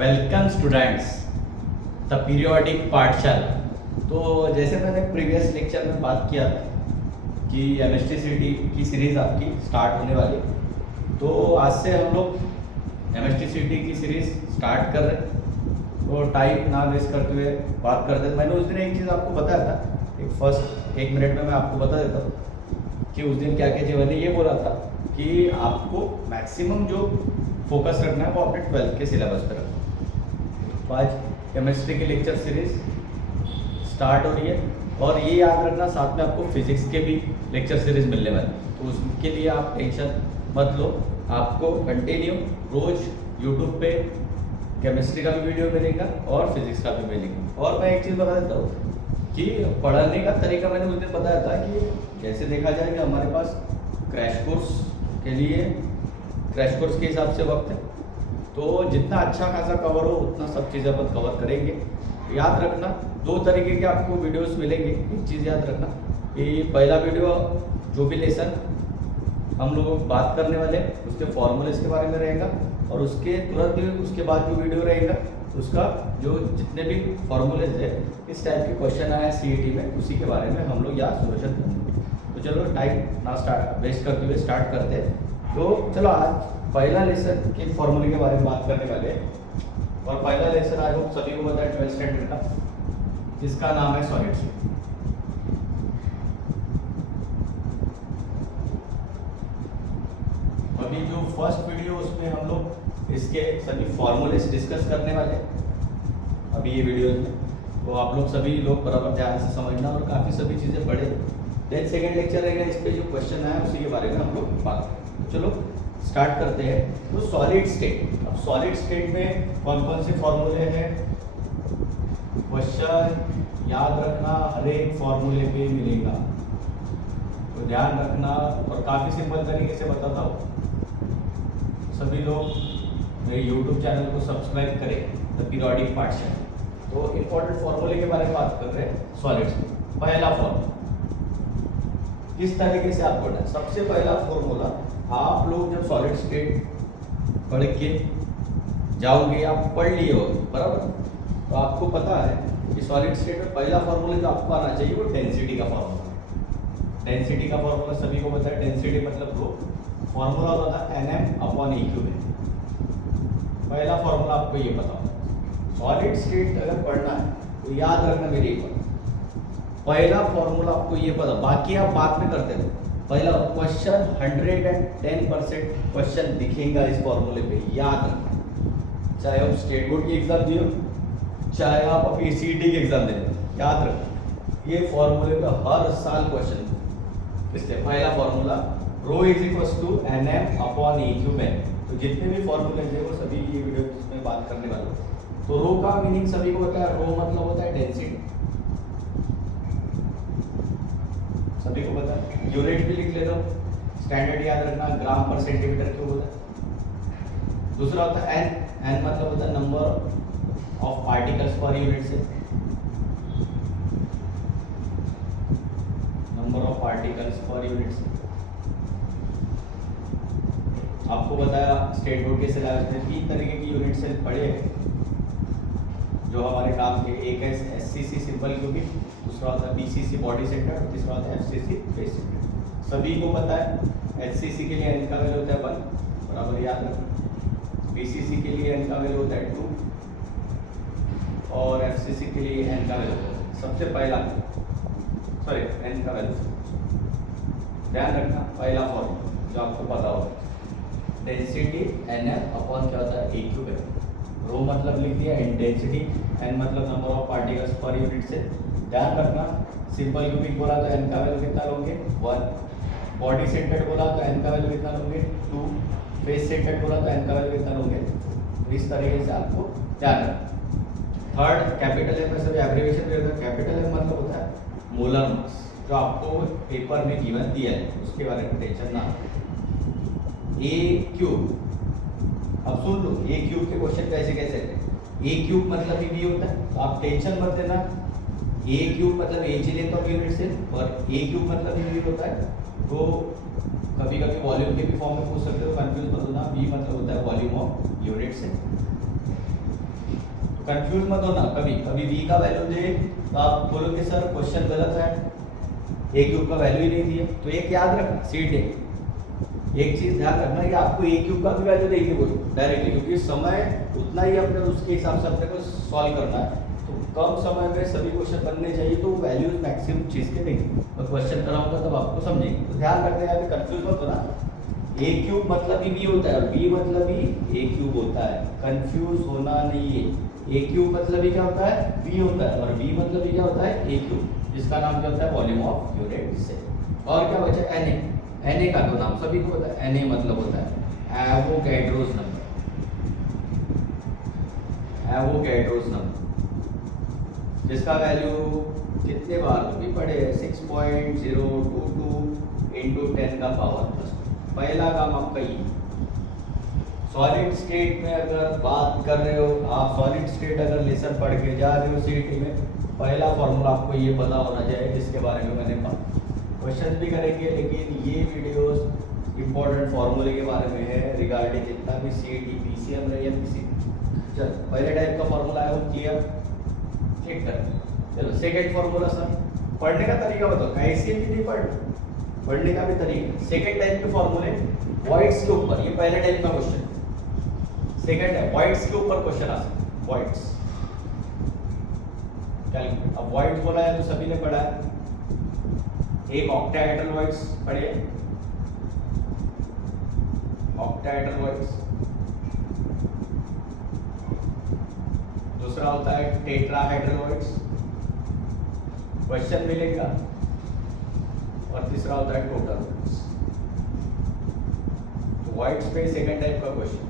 Welcome students the periodic पाठशाला। तो जैसे मैंने प्रीवियस लेक्चर में बात किया था कि एमएसटीसीटी की सीरीज़ आपकी स्टार्ट होने वाली है। तो आज से हम लोग एमएसटीसीटी की सीरीज़ स्टार्ट कर रहे हैं। तो टाइम ना वेस्ट करते हुए बात करते हैं। मैंने उस दिन एक चीज़ आपको बताया था, एक फर्स्ट 1 मिनट में मैं आपको बता देता हूँ कि उस दिन क्या क्या चीज़। मैंने ये बोला था कि आपको मैक्सिमम जो फोकस रखना है वो अपने 12th के सिलेबस पर रखना। तो आज केमिस्ट्री की लेक्चर सीरीज स्टार्ट हो रही है और ये याद रखना साथ में आपको फिजिक्स के भी लेक्चर सीरीज मिलने वाली है। तो उसके लिए आप टेंशन मत लो, आपको कंटिन्यू रोज यूट्यूब पे केमिस्ट्री का भी वीडियो मिलेगा और फिजिक्स का भी मिलेगा। और मैं एक चीज़ बता देता हूँ कि पढ़ने का तरीका मैंने उस दिन बताया था कि जैसे देखा जाए कि हमारे पास क्रैश कोर्स के लिए क्रैश कोर्स के हिसाब से वक्त है, तो जितना अच्छा खासा कवर हो उतना सब चीज़ें अपन कवर करेंगे। याद रखना 2 तरीके के आपको वीडियोस मिलेंगे। एक चीज़ याद रखना कि पहला वीडियो जो भी लेसन हम लोग बात करने वाले उसके फॉर्मूलेस के बारे में रहेगा और उसके तुरंत उसके बाद जो वीडियो रहेगा उसका जो जितने भी फॉर्मूलेज है इस टाइप के क्वेश्चन आया सीईटी में उसी के बारे में हम लोग यहाँ सोल्यूशन करेंगे। तो चलो टाइम ना वेस्ट करते हुए स्टार्ट करते हैं। तो चलो आज पहला लेसन के फॉर्मूले के बारे में बात करने वाले हैं और पहला लेसन आई होप सभी को पता है 12th स्टैंडर्ड का, जिसका नाम है सॉलिड स्टेट। अभी जो फर्स्ट वीडियो उसमें हम लोग इसके सभी फॉर्मूलेस डिस्कस करने वाले हैं अभी ये वीडियो में। तो आप लोग सभी लोग बराबर ध्यान से समझना और काफ़ी सभी चीज़ें पढ़े। देन सेकेंड लेक्चर रहेगा, इस पे जो क्वेश्चन आया उसी के बारे में हम लोग बात करें। चलो स्टार्ट करते हैं। तो सॉलिड स्टेट, अब सॉलिड स्टेट में कौन कौन से फॉर्मूले हैं क्वेश्चन याद रखना, हर एक फॉर्मूले पे मिलेगा तो ध्यान रखना। और काफ़ी सिंपल तरीके से बताता हूँ, सभी लोग मेरे यूट्यूब चैनल को सब्सक्राइब करें द पीरियोडिक पाठशाला। तो इम्पोर्टेंट फॉर्मूले के बारे में बात कर रहे हैं सॉलिड स्टेट। पहला फॉर्मूला किस तरीके से आपको पढ़ना है। सबसे पहला फॉर्मूला आप लोग जब सॉलिड स्टेट पढ़ के जाओगे, आप पढ़ लिए हो बराबर, तो आपको पता है कि सॉलिड स्टेट में पहला फॉर्मूला जो आपको आना चाहिए वो डेंसिटी का फॉर्मूला। डेंसिटी का फॉर्मूला सभी को पता है, डेंसिटी मतलब रो, फॉर्मूला होता है NM/EQ में। पहला फॉर्मूला आपको ये पता होगा। सॉलिड स्टेट अगर पढ़ना है तो याद रखना मेरी एक बात, पहला फॉर्मूला आपको ये पता, बाकी आप बाद में करते थे। पहला क्वेश्चन 110% क्वेश्चन दिखेगा इस फॉर्मूले पे, याद रखना। चाहे आप स्टेट बोर्ड की एग्जाम दियो, चाहे आप अपनी सीईटी की एग्जाम दे, याद रखना ये फॉर्मूले पे हर साल क्वेश्चन। इसलिए पहला formula rho is equals to NM/EQ में। तो जितने भी फॉर्मूले हैं वो सभी ये वीडियो में बात करने वाले हैं। तो रो का मीनिंग सभी को होता है, रो मतलब होता है डेंसिटी, सभी को पता है। यूनिट भी लिख लेता हूँ, स्टैंडर्ड याद रखना, ग्राम पर सेंटीमीटर क्यूब होता है। दूसरा होता है एन मतलब होता है number of particles per unit से, number of particles per unit से। आपको बताया स्टेट बोर्ड के सिलेबस में 3 तरीके की यूनिट से पढ़े जो हमारे काम के। एक है SCC सिंपल क्यूबिक, दूसरा होता है BCC बॉडी सेंटर, तीसरा होता है FCC फेस सेंटर। सभी को पता है HCC के लिए n का वैल्यू होता है 1, बराबर याद रखना। BCC के लिए n का वैल्यू होता है 2 और FCC के लिए n का वैल्यू होता है सबसे पहला n का वैल्यू ध्यान रखना। पहला फॉर्मूला जो आपको पता होगा, डेंसिटी NM/क्या होता है EQ है। रो मतलब लिख दिया इंटेंसिटी, n मतलब number of particles per unit से। ध्यान रखना सिंपल क्यूबिक बोला तो n का वैल्यू कितना लोगे 1, बॉडी सेंटर्ड बोला तो n का वैल्यू कितना लोगे 2, फेस सेंटर्ड बोला तो n का वैल्यू कितना लोगे। तो इस तरीके से आपको ध्यान रखना। थर्ड कैपिटल M में सभी एब्रिविएशन भी होता है। कैपिटल M मतलब होता है मोलर मास, जो आपको पेपर में गिवन दिया है उसके बारे में टेंशन ना। A क्यूब, अब सुन लो A क्यूब के क्वेश्चन कैसे कैसे हैं। A क्यूब मतलब भी होता है, तो आप टेंशन मत लेना। A क्यूब मतलब edge length of unit cell और A क्यूब मतलब भी होता है। तो कभी कभी वॉल्यूम के भी फॉर्म में पूछ सकते हो, कंफ्यूज मत होना। V मतलब होता है volume of unit cell. Confuse मत होना कभी कभी v का वैल्यू दे तो आप बोलोगे सर क्वेश्चन गलत है, ए क्यूब का वैल्यू ही नहीं दिया। तो एक याद रखना सीट एक चीज ध्यान रखना कि आपको ए क्यूब का भी वैल्यू देगी वो डायरेक्टली, क्योंकि समय उतना ही अपने उसके हिसाब से अपने को सॉल्व करना है। तो कम समय में सभी क्वेश्चन बनने चाहिए, तो वैल्यूज मैक्सिमम चीज के देंगे। तो क्वेश्चन कराऊंगा तब आपको समझेंगे। तो ध्यान रखना, यहाँ पे कंफ्यूज मत होना। ए क्यूब मतलब ही बी होता है और बी मतलब ही ए क्यूब होता है, कंफ्यूज होना नहीं है। ए क्यूब मतलब ही क्या होता है, बी होता है, और बी मतलब ही क्या होता है, ए क्यूब, जिसका नाम क्या होता है, वॉल्यूम ऑफ यूनिट सेल। और क्या बचा, एन ए का तो नाम सभी को पता है, एन ए मतलब होता है एवोगैड्रोस नंबर, एवोगैड्रोस नंबर, जिसका वैल्यू कितने बार भी पढ़े, 6.022 इंटू 10 का पावर प्लस। पहला काम आपका ये, सॉलिड स्टेट में अगर बात कर रहे हो आप, सॉलिड स्टेट अगर लेसन पढ़ के जा रहे हो सीईटी में, पहला फॉर्मूला आपको ये पता होना चाहिए, जिसके बारे में मैंने कहा। क्वेश्चन भी करेंगे, लेकिन ये वीडियोस इंपॉर्टेंट फॉर्मूले के बारे में है रिगार्डिंग जितना भी सीईटी पीसीएम रही है पीसी। चल पहले टाइप का फॉर्मूला है वो क्लियर, चेक कर। चलो सेकंड फॉर्मूला सर, पढ़ने का तरीका बताओ, कैसे भी नहीं पढ़ने का भी तरीका। सेकंड टाइप के फॉर्मूले वॉइड्स के ऊपर, ये पहले टाइप का क्वेश्चन, सेकंड है वॉइड्स के ऊपर क्वेश्चन आ सकता है, वॉइड्स। चल अब वॉइड्स बोला है तो सभी ने पढ़ा है, एक ऑक्टाहेड्रल वॉइड्स पढ़िए, ऑक्टाहेड्रल वॉइड्स। दूसरा होता है टेट्राहेड्रल वॉइड्स, क्वेश्चन मिलेगा। और तीसरा होता है टोटल वॉइड्स। तो वॉइड्स पे सेकंड टाइप का क्वेश्चन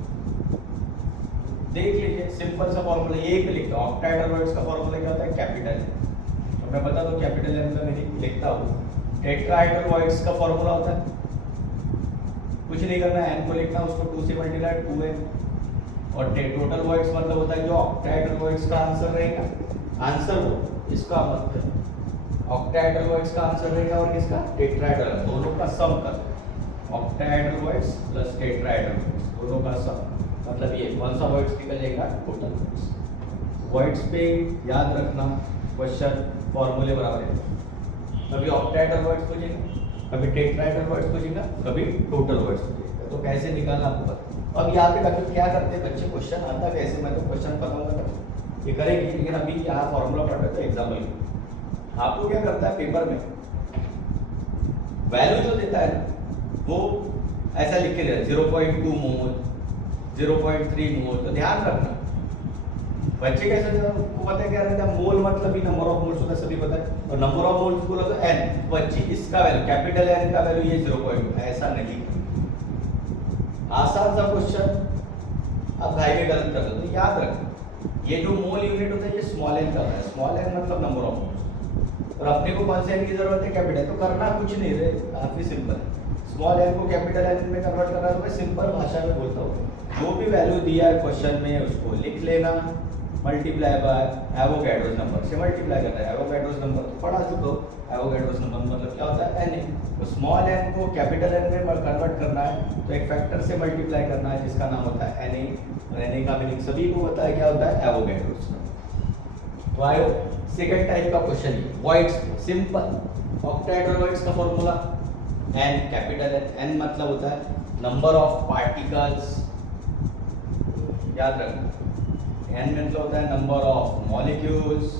देख लीजिए, सिंपल सा फॉर्मूला एक लिखता हूं। ऑक्टाहेड्रल वॉइड्स का फॉर्मूला क्या होता है, कैपिटल, तो मैं बता दूं कैपिटल एन का नहीं लिखता हूं। टेट्राहेड्रल वॉइड्स का फॉर्मूला होता है, कुछ नहीं करना है, एन को लिखना, उसको 2 से मल्टीप्लाई 2n। और टोटल वॉइड्स मतलब होता है जो ऑक्टाहेड्रल वॉइड्स का आंसर रहेगा, आंसर हो इसका मतलब ऑक्टाहेड्रल वॉइड्स का आंसर रहेगा और किसका, टेट्राहेड्रल, दोनों का सम कर, octahedral voids plus tetrahedral voids, दोनों का सम, मतलब ये कौन सा वॉइड्स निकलेगा, टोटल वॉइड्स। वॉइड्स पे याद रखना क्वेश्चन फॉर्मूले बराबर है, कभी ऑक्टाहेड्रल वॉइड्स पूछेगा, कभी टेट्राहेड्रल वॉइड्स पूछेगा, कभी टोटल वॉइड्स पूछेगा। तो कैसे निकालना आपको पता। अब यहाँ पे कभी क्या करते हैं बच्चे, क्वेश्चन आता कैसे, मैं तो क्वेश्चन बताऊंगा तब ये करेंगे, लेकिन अभी यहाँ फॉर्मूला पढ़ रहे तो एग्जाम्पल आपको क्या करता है, पेपर में वैल्यू जो देता है वो ऐसा लिख के देता है 0.2 मोल, 0.3 मोल। तो ध्यान रखना बच्चे कैसे, को पता है क्या रहता है, मोल मतलब ही नंबर ऑफ मोल्स होता है, सभी पता है, और नंबर ऑफ मोल्स बोला तो n, बच्चे इसका वैल्यू कैपिटल एन का वैल्यू ये 0.2, ऐसा नहीं। आसान सा क्वेश्चन अब भाई में गलत कर दो, तो याद रखना ये जो मोल यूनिट होता है ये स्मॉल एन का होता है, स्मॉल एन मतलब नंबर ऑफ मोल्स, और अपने को कौन से एन की जरूरत है, कैपिटल। तो करना कुछ नहीं रे, काफी सिंपल है, स्मॉल एन को कैपिटल एन में कन्वर्ट करना है। तो मैं सिंपल भाषा में बोलता हूँ, जो भी वैल्यू दिया है क्वेश्चन में उसको लिख लेना, मल्टीप्लाई बाय एवोगैड्रोस नंबर से मल्टीप्लाई करना है। एवोगैड्रोस नंबर तो पढ़ा चुके हो, एवोगैड्रोस नंबर मतलब क्या होता है, एन। तो स्मॉल एन को कैपिटल एन में कन्वर्ट करना है तो एक फैक्टर से मल्टीप्लाई करना है जिसका नाम होता है एन ए, और एन ए का मीनिंग सभी को पता है क्या होता है, एवोगैड्रोस नंबर। तो आयो सेकंड टाइप का question, voids simple, octahedral voids का formula N, capital N, N मतलब होता है नंबर ऑफ पार्टिकल्स, याद रखना। एन मतलब होता है नंबर ऑफ मॉलिक्यूल्स,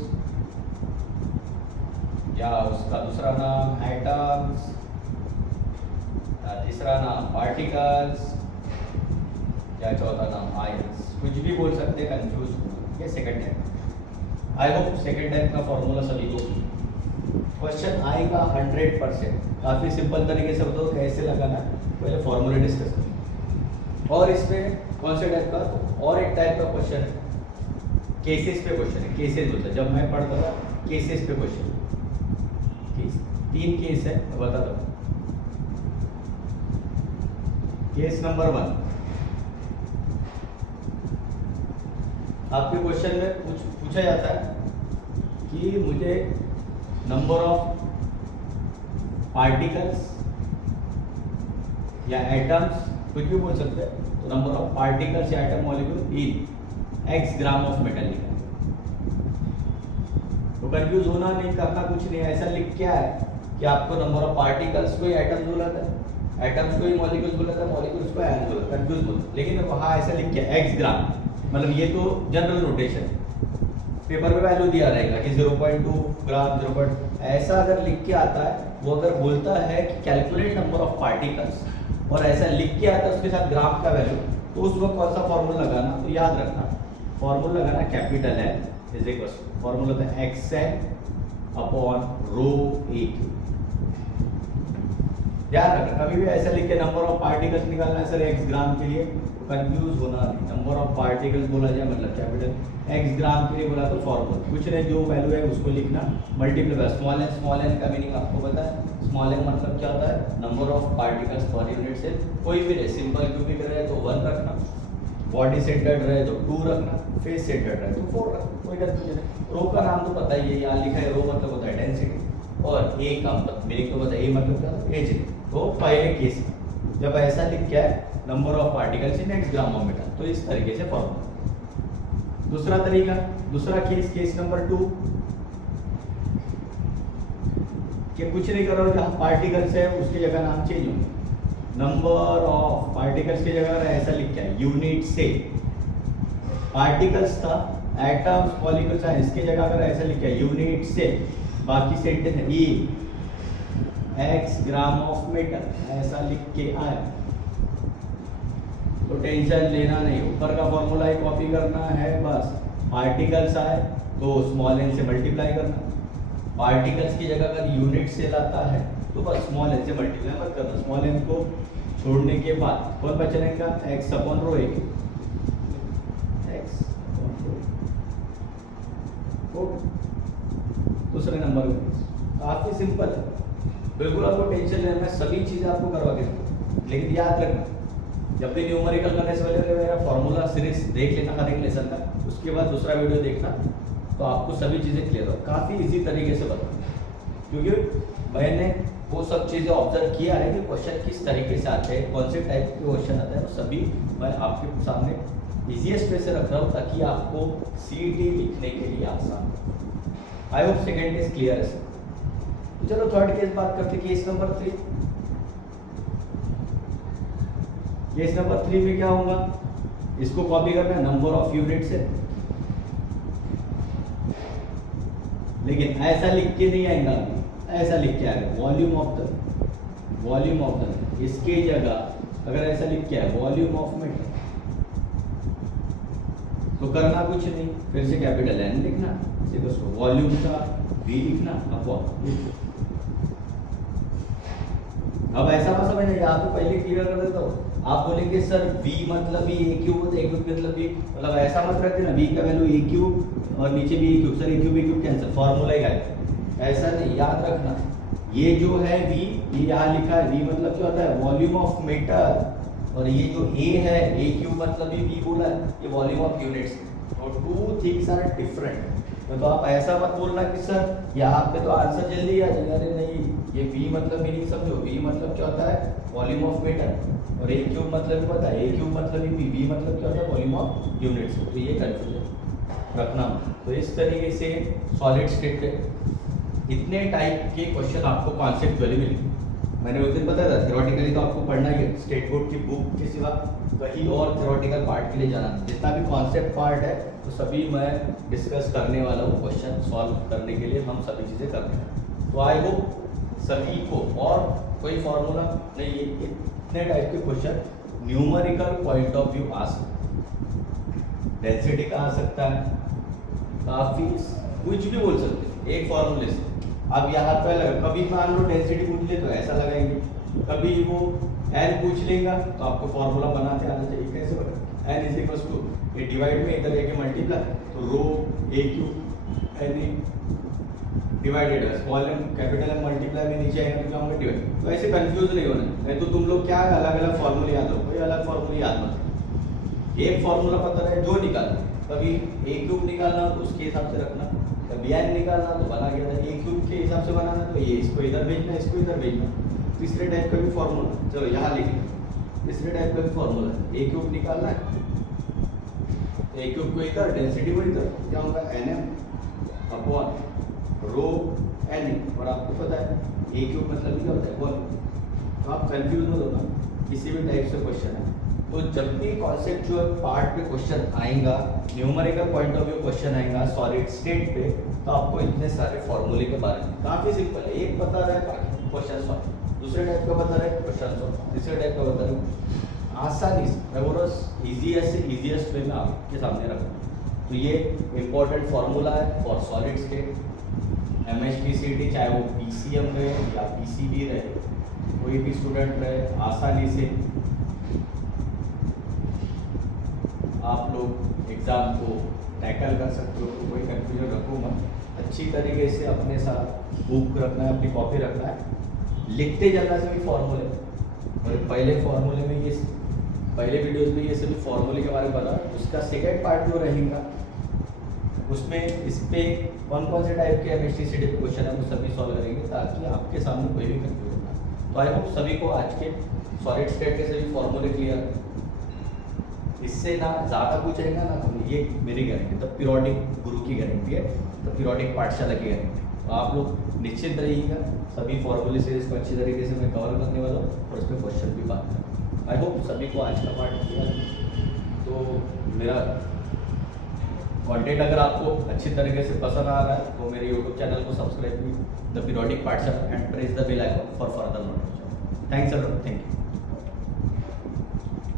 या उसका दूसरा नाम एटम्स, तीसरा नाम पार्टिकल्स, या चौथा नाम आयंस, कुछ भी बोल सकते हैं, कंफ्यूज होना। ये second type. I hope second type का फॉर्मूला सभी को क्वेश्चन आएगा 100%। काफ़ी सिंपल तरीके से बताओ कैसे लगाना है, पहले फॉर्मूले डिस्कस करें। और इसमें कौन से टाइप का, और एक टाइप का क्वेश्चन है केसेस पे क्वेश्चन है, केसेस होता है, जब मैं पढ़ता था केसेस पे क्वेश्चन, 3 केस है मैं बताता हूँ। केस नंबर 1, आपके क्वेश्चन में पूछा जाता है कि मुझे नंबर ऑफ पार्टिकल्स या एटम्स, कुछ भी बोल सकते हैं, तो नंबर ऑफ पार्टिकल्स या atom molecule in x gram of metal लिखा, तो कंफ्यूज होना नहीं, करना कुछ नहीं, ऐसा लिख क्या है कि आपको नंबर ऑफ पार्टिकल्स को ही एटम्स बोलाता है, एटम्स को ही मॉलिक्यूल्स बोलाता है, मॉलिक्यूल्स को आयन्स बोलाता है, कंफ्यूज मत। लेकिन वहाँ ऐसा लिख क्या एक्स ग्राम, मतलब ये तो जनरल नोटेशन, पेपर में वैल्यू दिया रहेगा कि 0.2 ग्राम 0. ऐसा अगर लिख के आता है, वो अगर बोलता है कि कैलकुलेट नंबर ऑफ पार्टिकल्स और ऐसा लिख के आता है उसके साथ ग्राम का वैल्यू, तो उस वक्त कौन सा फॉर्मूला लगाना, तो याद रखना फॉर्मूला लगाना कैपिटल है इज इक्वल फॉर्मूला होता है xn अपॉन रो ए क्यू। याद रखना कभी भी ऐसा लिख के नंबर ऑफ पार्टिकल्स निकालना है सर x ग्राम के लिए, तो कंफ्यूज होना नहीं, नंबर ऑफ पार्टिकल्स बोला जाए मतलब कैपिटल x ग्राम के लिए बोला तो फॉर्मूला कुछ नहीं, जो वैल्यू है उसको लिखना मल्टीप्लाई बाय स्मॉल n का मीनिंग आपको पता है, स्मॉल n मतलब क्या होता है number of particles per unit cell. कोई भी रहे, सिंपल क्यूबिक रहे तो 1 रखना, बॉडी सेंटर्ड रहे तो 2 रखना, फेस सेंटर्ड रहे तो 4 रखना, कोई कंफ्यूजन नहीं। रो का नाम तो पता ही है, यहाँ लिखा है रो मतलब होता है डेंसिटी और ए का मतलब मीनिंग तो पता है, ए मतलब क्या होता है एज। तो पहले केस जब ऐसा लिख के है number of particles in x gram of metal, तो इस तरीके से फॉर्मूला। दूसरा तरीका, दूसरा केस, केस नंबर 2 कि कुछ नहीं करो, जहाँ पार्टिकल्स है उसकी जगह नाम चेंज होंगे, नंबर ऑफ पार्टिकल्स की जगह ऐसा लिख के यूनिट से, पार्टिकल्स था एटम्स मॉलिक्यूल्स है, इसकी जगह अगर ऐसा लिख के यूनिट से, बाकी सेंटेंस है ई x ग्राम ऑफ मेटल, ऐसा लिख के आया तो टेंशन लेना नहीं, ऊपर का फॉर्मूला ही कॉपी करना है बस। पार्टिकल्स आए तो स्मॉल n से मल्टीप्लाई करना, पार्टिकल्स की जगह अगर यूनिट से लाता है तो बस स्मॉल n से मल्टीप्लाई मत करना, स्मॉल n को छोड़ने के बाद कौन बचेगा x अपॉन रो ए, x अपॉन रो। दूसरे नंबर में काफी सिंपल है, बिल्कुल आपको टेंशन लेना है, सभी चीजें आपको करवा के दूंगा। लेकिन याद रखना जब भी न्यूमेरिकल करने से पहले मेरा फॉर्मूला सीरीज देख लेना हर एक लेसन का, उसके बाद दूसरा वीडियो देखना तो आपको सभी चीजें क्लियर हो, काफी इजी तरीके से बताऊंगा, क्योंकि मैंने वो सब चीजें ऑब्जर्व किया है कि क्वेश्चन किस तरीके से आते हैं, कौन से टाइप के क्वेश्चन आते हैं, वो सभी मैं आपके सामने इजीएस्ट वे से रख रहा हूँ ताकि आपको सीईटी लिखने के लिए आसान। I hope second case clear है सर। चलो थर्ड केस बात करते हैं, केस नंबर 3। केस नंबर 3 में क्या होगा, इसको कॉपी करना है नंबर ऑफ यूनिट्स है, लेकिन ऐसा लिख के नहीं आएगा, ऐसा लिख के आएगा वॉल्यूम ऑफ द, इसके जगह अगर ऐसा लिख के आए वॉल्यूम ऑफ मेटल, तो करना कुछ नहीं, फिर से कैपिटल N लिखना, वॉल्यूम का V लिखना अपॉन। अब ऐसा मत समझना, यहाँ पे पहले क्लियर कर देता हूँ, आप बोलेंगे सर V मतलब भी ए क्यूब, ए क्यूब मतलब भी, मतलब ऐसा मत रख देना V का वैल्यू ए क्यूब और नीचे भी ए क्यूब, सर ए क्यूब कैंसिल, फॉर्मूला ही गायब, ऐसा नहीं, याद रखना ये जो है V, ये यहाँ लिखा है V मतलब क्या होता है वॉल्यूम ऑफ मेटल, और ये जो A है ए क्यूब मतलब भी V बोला है, ये वॉल्यूम ऑफ यूनिट्स, तो टू थिंग्स आर डिफरेंट। तो आप ऐसा मत बोलना कि सर यहाँ पे तो आंसर जल्दी आ जाएगा, अरे नहीं, ये V मतलब मीनिंग समझो, V मतलब क्या होता है वॉल्यूम ऑफ मेटल, और ए क्यूब मतलब भी पता है, ए क्यूब मतलब भी V मतलब क्या होता है वॉल्यूम ऑफ यूनिट्स, तो ये कंफ्यूजन रखना। तो इस तरीके से सॉलिड स्टेट के इतने टाइप के क्वेश्चन आपको कॉन्सेप्चुअली मिलेंगे। मैंने उस दिन बताया था थ्योरेटिकली तो आपको पढ़ना ही है, स्टेट बोर्ड की बुक के सिवा कहीं और थ्योरेटिकल पार्ट के लिए जाना, जितना भी कॉन्सेप्ट पार्ट है तो सभी मैं डिस्कस करने वाला हूँ, क्वेश्चन सॉल्व करने के लिए हम सभी चीज़ें करते हैं। तो आई होप सभी को, और कोई फॉर्मूला नहीं है, इतने टाइप के question numerical point of view आ सकते, डेंसिटी का आ सकता है, काफ़ी कुछ भी बोल सकते हैं एक फॉर्मूले से। अब यहाँ पे लगा, कभी मान लो डेंसिटी पूछ ले तो ऐसा लगाएंगे, कभी वो n पूछ लेगा तो आपको फॉर्मूला बनाते आना चाहिए, कैसे बना n इज इक्वल टू, ये डिवाइड में इधर एक मल्टीप्लाई, तो रो ए क्यूब n डिवाइडेड है, small m capital M multiply में नीचे आएगा तो क्या होगा डिवाइड। तो ऐसे कंफ्यूज नहीं होना, नहीं तो तुम लोग क्या अलग अलग फॉर्मूले याद रखो, कोई अलग फॉर्मूले याद मत, एक फॉर्मूला पता रहे जो निकालना, कभी ए क्यूब निकालना तो उसके हिसाब से रखना, कभी n निकालना तो बना गया था ए क्यूब के हिसाब से बनाना, तो ये इसको इधर भेजना, इसको इधर भेजना। तीसरे टाइप का भी फॉर्मूला, चलो यहाँ लिख लें, तीसरे टाइप का भी फॉर्मूला ए क्यूब निकालना है, ए क्यूब को इधर, डेंसिटी को इधर, क्या होगा nm अपॉन रो एन, और आपको पता है ए क्यूब मतलब क्या होता है, वन। तो आप कंफ्यूज मत होना, किसी भी टाइप से क्वेश्चन है तो जब भी कॉन्सेप्चुअल पार्ट पे क्वेश्चन आएगा, numerical point of view question आएगा सॉलिड स्टेट पे, तो आपको इतने सारे फॉर्मूले के बारे में काफ़ी सिंपल है, एक बता रहा है बाकी क्वेश्चन सॉल्व, दूसरे टाइप का बता रहा है क्वेश्चन सॉल्व, तीसरे टाइप का बता रहा है, आसानी से मैं बोल रहा हूँ ईजीएस्ट वे में आपके सामने रखूँ। तो ये इम्पोर्टेंट फार्मूला है फॉर सॉलिड स्टेट। MHPCT चाहे वो PCM रहे या PCB रहे, कोई भी स्टूडेंट रहे, आसानी से आप लोग एग्ज़ाम को टैकल कर सकते हो। तो कोई कंफ्यूजन रखो मत, अच्छी तरीके से अपने साथ बुक रखना है, अपनी कॉपी रखना है, लिखते जाना सभी फॉर्मूले। और पहले फॉर्मूले में ये, पहले वीडियोस में ये सभी फॉर्मूले के बारे में बता, उसका सेकेंड पार्ट जो रहेगा उसमें इस पे कौन कौन से टाइप के MHPCT पे क्वेश्चन है वो सभी सॉल्व करेंगे, ताकि आपके सामने कोई भी कंफ्यूजन ना। तो आई होप सभी को आज के सॉलिड स्टेट के सभी फॉर्मूले क्लियर, इससे ना ज़्यादा पूछेगा ना कम, ये मेरी गारंटी, तब पीरियोडिक गुरु की गारंटी है, तब पीरियोडिक पाठशाला की गारंटी। तो आप लोग निश्चित रहिएगा, सभी फॉर्मूले सीरीज को अच्छी तरीके से मैं कवर करने वाला हूँ और उस पर क्वेश्चन भी बात करूँ। आई होप सभी को आज का पार्ट क्लियर। तो मेरा कंटेंट अगर आपको अच्छी तरीके से पसंद आ रहा है तो मेरे यूट्यूब चैनल को सब्सक्राइब कीजिए, the periodic Pathshala, and press the bell icon for further notification. Thanks a lot, thank you.